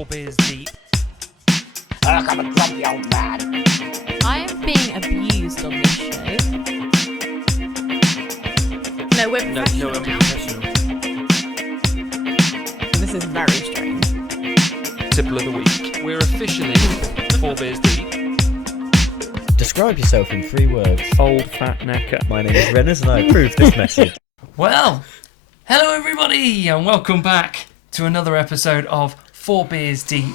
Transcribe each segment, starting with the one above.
4 beers deep. I'm a grumpy old man. I am being abused on this show. No, we're professional now. This is very strange. Tipple of the week. We're officially 4 beers deep. Describe yourself in 3 words. Old fat necker. My name is Rennes and I approve this message. Well, hello everybody and welcome back to another episode of 4 beers deep.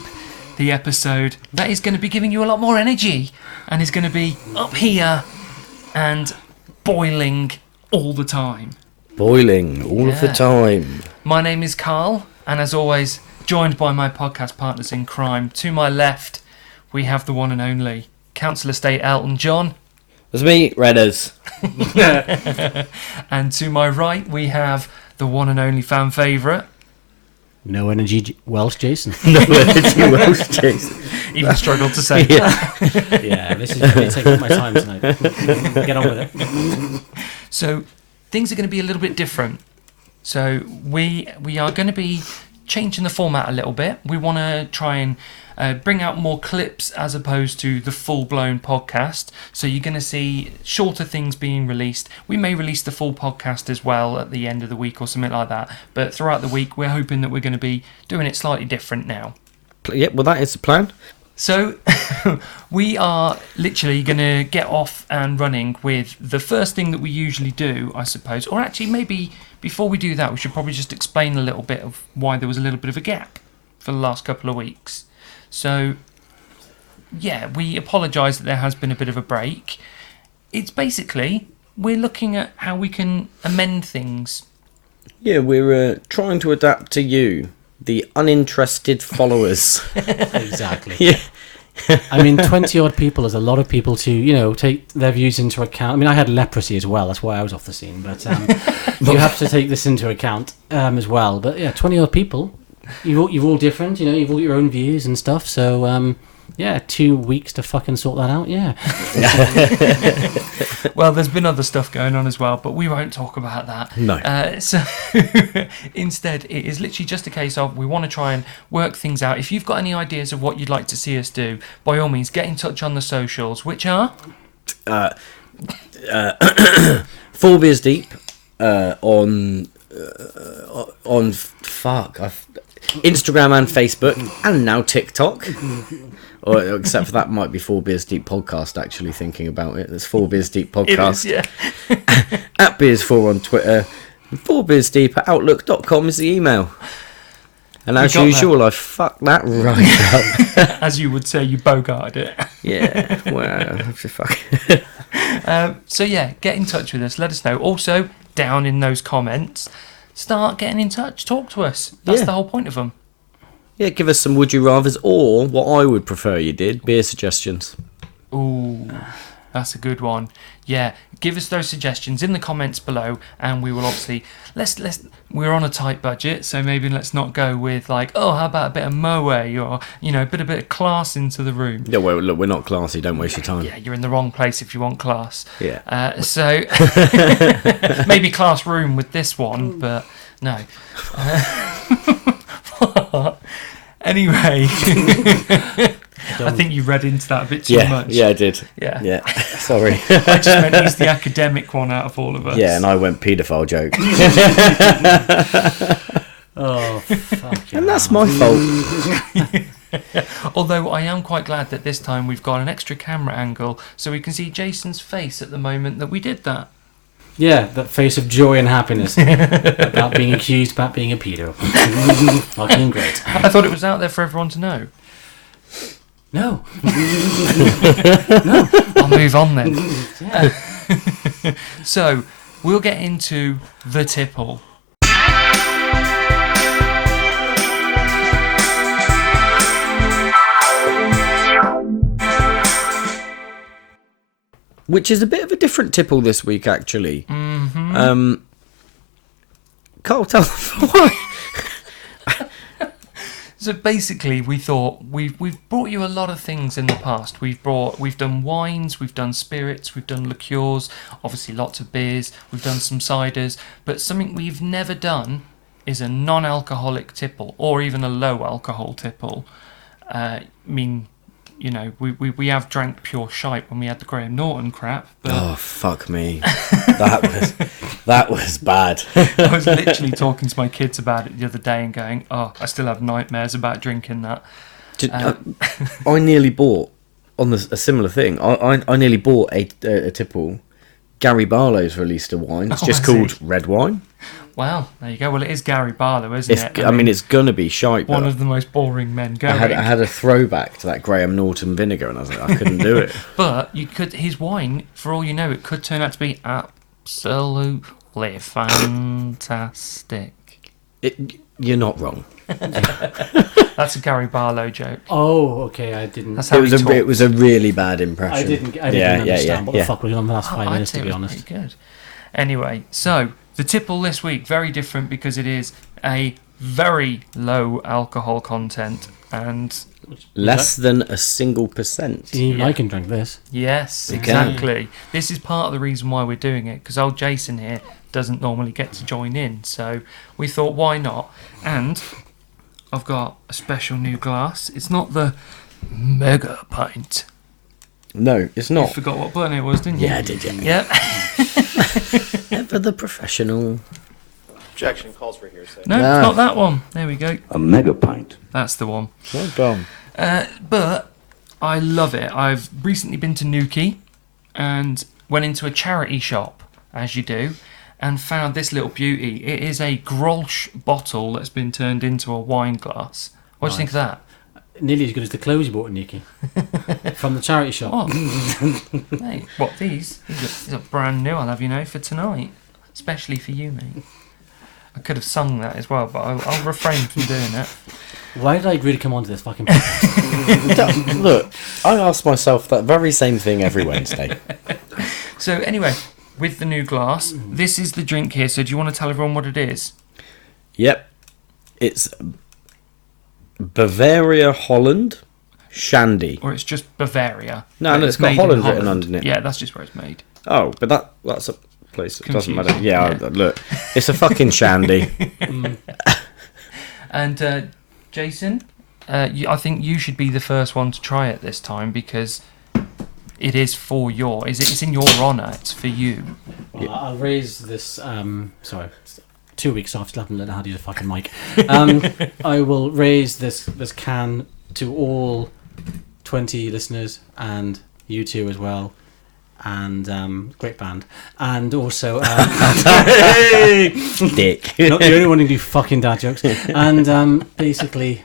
The episode that is going to be giving you a lot more energy and is going to be up here and boiling all the time. Boiling all of the time. My name is Carl, and as always, joined by my podcast partners in crime. To my left, we have the one and only Council Estate Elton John. That's me, Rennes. And to my right, we have the one and only fan favourite. No energy Welsh Jason. No energy Welsh Jason. Even struggled to say. Yeah, this is really taking up my time tonight. Get on with it. So things are going to be a little bit different. So we are going to be changing the format a little bit. We want to try and bring out more clips as opposed to the full-blown podcast. So you're going to see shorter things being released. We may release the full podcast as well at the end of the week or something like that. But throughout the week, we're hoping that we're going to be doing it slightly different now. Yeah, well, that is the plan. So we are literally going to get off and running with the first thing that we usually do, I suppose. Or actually, maybe before we do that, we should probably just explain a little bit of why there was a little bit of a gap for the last couple of weeks. So, yeah, we apologise that there has been a bit of a break. It's basically, we're looking at how we can amend things. Yeah, we're trying to adapt to you, the uninterested followers. Exactly. Yeah. I mean, 20 odd people is a lot of people to, take their views into account. I mean, I had leprosy as well. That's why I was off the scene. But you have to take this into account as well. But yeah, 20 odd people. You're all different, you've all your own views and stuff. So, 2 weeks to fucking sort that out, yeah. Well, there's been other stuff going on as well, but we won't talk about that. No. So instead, it is literally just a case of we want to try and work things out. If you've got any ideas of what you'd like to see us do, by all means, get in touch on the socials, which are 4 beers deep on Instagram and Facebook, and now TikTok. Or except for that might be 4 beers deep podcast. Actually, thinking about it, there's 4 beers deep podcast. It is, yeah. At beers4 on Twitter, and 4 beers deep at outlook.com is the email. And as usual, I fucked that right up. As you would say, you bogarted it. Yeah, well, fuck. So yeah, get in touch with us. Let us know. Also, down in those comments, start getting in touch. Talk to us. That's the whole point of them. Yeah, give us some would you rathers, or what I would prefer you did, beer suggestions. Ooh, that's a good one. Yeah, give us those suggestions in the comments below, and we will obviously we're on a tight budget, so maybe let's not go with like, oh, how about a bit of moe, or a bit of class into the room. Yeah, well, look, we're not classy. Don't waste your time. Yeah, you're in the wrong place if you want class. Yeah. So maybe classroom with this one, but no. Anyway, I think you read into that a bit too much. Yeah, I did. Yeah. Sorry. I just meant he's the academic one out of all of us. Yeah, and I went paedophile joke. Oh, fuck. And that's my fault. Although I am quite glad that this time we've got an extra camera angle so we can see Jason's face at the moment that we did that. Yeah, that face of joy and happiness about being accused about being a pedo. Fucking great. I thought it was out there for everyone to know. No. I'll move on then. So, we'll get into the tipple. Which is a bit of a different tipple this week, actually. Mm-hmm. Carl, tell why. So basically, we thought we've brought you a lot of things in the past. We've done wines, we've done spirits, we've done liqueurs, obviously lots of beers. We've done some ciders, but something we've never done is a non-alcoholic tipple, or even a low-alcohol tipple. I mean, you know, we have drank pure shite when we had the Graham Norton crap. But Oh, fuck me. That was bad. I was literally talking to my kids about it the other day and going, oh, I still have nightmares about drinking that. I nearly bought, on a similar thing, I nearly bought a tipple. Gary Barlow's released a wine. It's just has he? called red wine. Wow, there you go. Well, it is Gary Barlow, isn't it? I mean, it's going to be shite. one but of the most boring men going. I had a throwback to that Graham Norton vinegar, and I was like, I couldn't do it. But you could, his wine, for all you know, it could turn out to be absolutely fantastic. You're not wrong. That's a Gary Barlow joke. Oh, okay, I didn't. That's how he talks. It was a really bad impression. I didn't understand what the fuck was on the last 5 I'd minutes, say to it be was honest. pretty good. Anyway, so the tipple this week, very different because it is a very low alcohol content and Less than a single percent. Even I can drink this. yes, You can. exactly. This is part of the reason why we're doing it, because old Jason here doesn't normally get to join in, so we thought why not. And I've got a special new glass. It's not the mega pint. No, it's You not. forgot what button it was, didn't you? Yeah, I did, yeah. Yep. For the professional. Objection calls for hearsay. No, No. it's not that one. There we go. A mega pint. That's the one. Well done. But I love it. I've recently been to Newquay and went into a charity shop, as you do, and found this little beauty. It is a Grolsch bottle that's been turned into a wine glass. What do you think of that? Nearly as good as the clothes you bought in Nikki. From the charity shop. What? Hey, what, these? These are brand new, I'll have you know, for tonight. Especially for you, mate. I could have sung that as well, but I'll refrain from doing it. Why did I agree to come onto this fucking Look, I ask myself that very same thing every Wednesday. So anyway, with the new glass, this is the drink here. So do you want to tell everyone what it is? Yep. It's Bavaria Holland Shandy. Or it's just Bavaria? No, But no, it's got made in Holland written underneath. Yeah, that's just where it's made. Oh, but that's a place. It doesn't matter. Confusing, Yeah, yeah. look. It's a fucking shandy. And Jason, I think you should be the first one to try it this time because it is for your. It's in your honour. It's for you. Well, I'll raise this. Sorry, 2 weeks off. Still haven't learned how to use a fucking mic. I will raise this can to all 20 listeners and you two as well. And great band. And also, Dick. not the only one who do fucking dad jokes. And basically,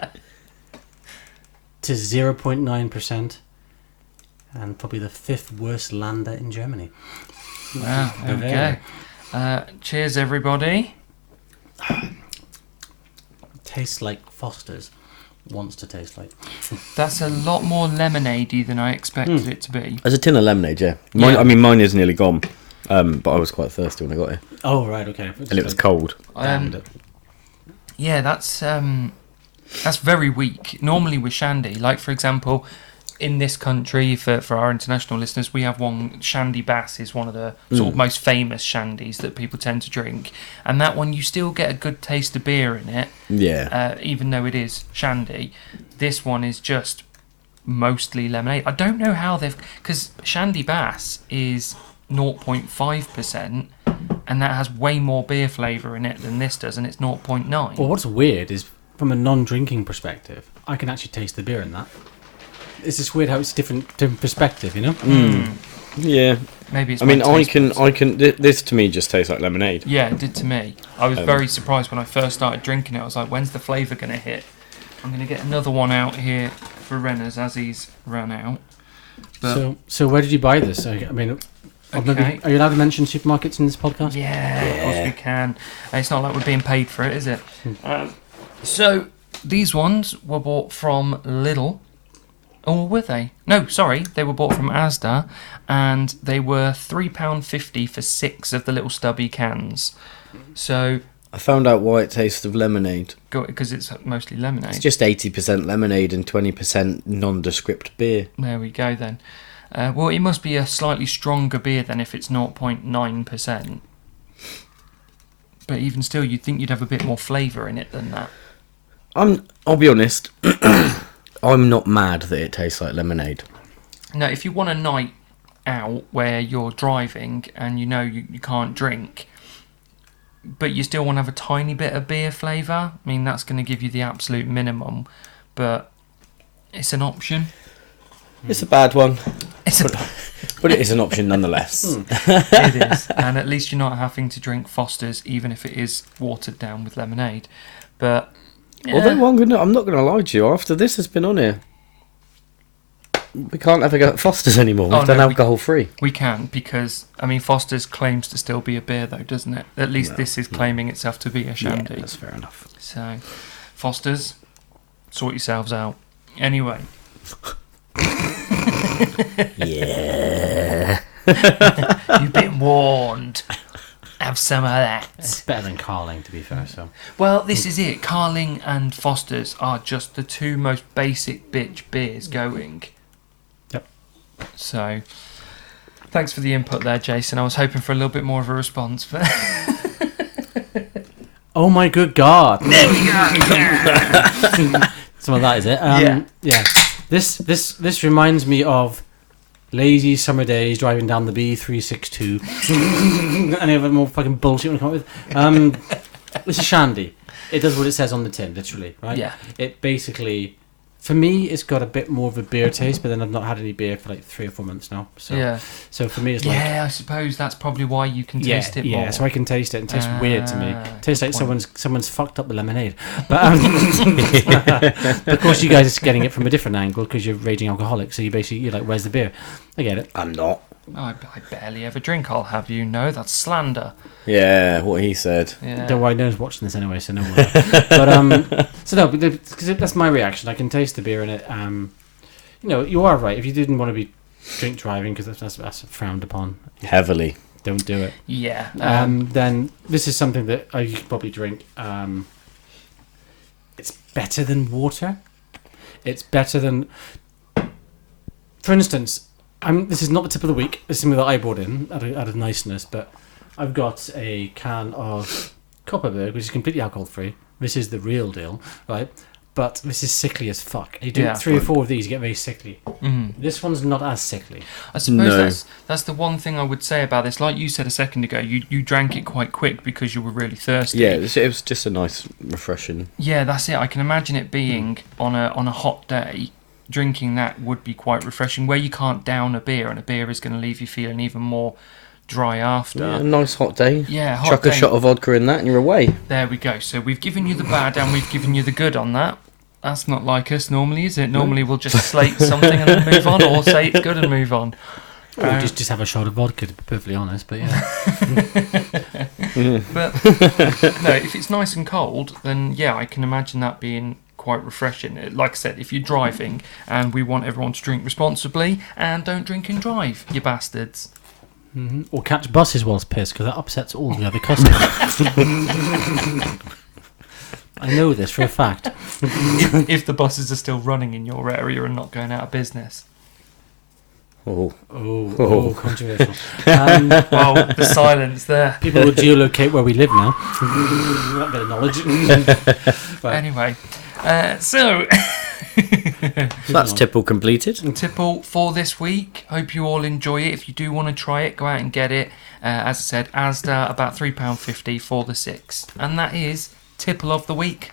to 0.9%, and probably the 5th worst lander in Germany. Wow. There we Bavaria. go. Cheers, everybody. Tastes like Foster's. Wants to taste like. That's a lot more lemonade-y than I expected it to be. There's a tin of lemonade, yeah. Mine, Yeah. I mean, mine is nearly gone. But I was quite thirsty when I got here. Oh right, okay. And it was cold. Yeah, that's very weak. Normally with shandy, like for example, in this country, for our international listeners, we have one. Shandy Bass is one of the sort of most famous shandies that people tend to drink, and that one you still get a good taste of beer in it. Yeah. Even though it is shandy, this one is just mostly lemonade. I don't know how because Shandy Bass is 0.5%, and that has way more beer flavour in it than this does, and it's 0.9. Well, what's weird is from a non-drinking perspective, I can actually taste the beer in that. It's just weird how it's different perspective, you know. Yeah. Maybe it's. I mean, my I taste buds. can. This to me just tastes like lemonade. Yeah, it did to me. I was very surprised when I first started drinking it. I was like, when's the flavour going to hit? I'm going to get another one out here for Renners as he's run out. But So where did you buy this? I mean, Okay. are you allowed to mention supermarkets in this podcast? yeah, of course we can. It's not like we're being paid for it, is it? So these ones were bought from Lidl. Or were they? No, sorry. They were bought from Asda, and they were £3.50 for 6 of the little stubby cans. So, I found out why it tastes of lemonade. because it's mostly lemonade. It's just 80% lemonade and 20% nondescript beer. There we go then. Well, it must be a slightly stronger beer than if it's 0.9%. But even still, you'd think you'd have a bit more flavour in it than that. I'll be honest. I'm not mad that it tastes like lemonade. No, if you want a night out where you're driving and you know you can't drink, but you still want to have a tiny bit of beer flavour, I mean, that's going to give you the absolute minimum, but it's an option. It's a bad one, It's a, but it is an option nonetheless. it is, and at least you're not having to drink Foster's, even if it is watered down with lemonade. But yeah. Although I'm not going to lie to you, after this has been on here, we can't ever go Foster's anymore. We've done alcohol free. We can, because, I mean, Foster's claims to still be a beer, though, doesn't it? At least this is claiming itself to be a shandy. Yeah, that's fair enough. So, Foster's, sort yourselves out. Anyway. Yeah. You've been warned. Have some of that. It's better than Carling, to be fair. So Well, this is it. Carling and Foster's are just the two most basic bitch beers going. Yep. So, thanks for the input there, Jason. I was hoping for a little bit more of a response, but oh my good God! There we go. Some of that is it. Yeah. This reminds me of lazy summer days driving down the B362. Any other more fucking bullshit we come up with? It's a shandy. It does what it says on the tin, literally, right? Yeah. It basically, for me, it's got a bit more of a beer taste, but then I've not had any beer for like 3 or 4 months now. So, yeah. So for me, it's like. Yeah, I suppose that's probably why you can taste it more. Yeah, so I can taste it. And it tastes weird to me. It tastes like point. someone's fucked up the lemonade. But, but of course, you guys are getting it from a different angle because you're raging alcoholics. So you're like, where's the beer? I get it. I'm not. I barely ever drink, I'll have you know. That's slander. Yeah, what he said. Yeah. Don't worry, no one's watching this anyway, so no one. But so no, because that's my reaction. I can taste the beer in it. You are right. If you didn't want to be drink driving, because that's frowned upon. Heavily. Don't do it. Yeah. Then this is something that I could probably drink. It's better than water. It's better than. For instance, this is not the tip of the week. This is something that I brought in out of niceness, but I've got a can of Copperberg, which is completely alcohol free. This is the real deal, right? But this is sickly as fuck. You do 3 or 4 of these, you get very sickly. This one's not as sickly. I suppose that's the one thing I would say about this. Like you said a second ago, you drank it quite quick because you were really thirsty. Yeah, it was just a nice, refreshing. Yeah, that's it. I can imagine it being on a hot day. Drinking that would be quite refreshing, where you can't down a beer, and a beer is going to leave you feeling even more dry after. Yeah, a nice hot day. Yeah, hot Chuck day. a shot of vodka in that and you're away. There we go. So we've given you the bad and we've given you the good on that. That's not like us normally, is it? Normally we'll just slate something and then move on, or say it's good and move on. Or just have a shot of vodka, to be perfectly honest, but yeah. But no, if it's nice and cold, then yeah, I can imagine that being quite refreshing. Like I said, if you're driving, and we want everyone to drink responsibly, and don't drink and drive, you bastards. Or catch buses whilst pissed, because that upsets all the other customers. I know this for a fact. If the buses are still running in your area and not going out of business. Oh. Controversial. Well, the silence there. People will geolocate where we live now. That bit of knowledge. But Anyway, so That's Tipple completed. Tipple for this week. Hope you all enjoy it. If you do want to try it, go out and get it. As I said, Asda about £3.50 for the 6. And that is Tipple of the week.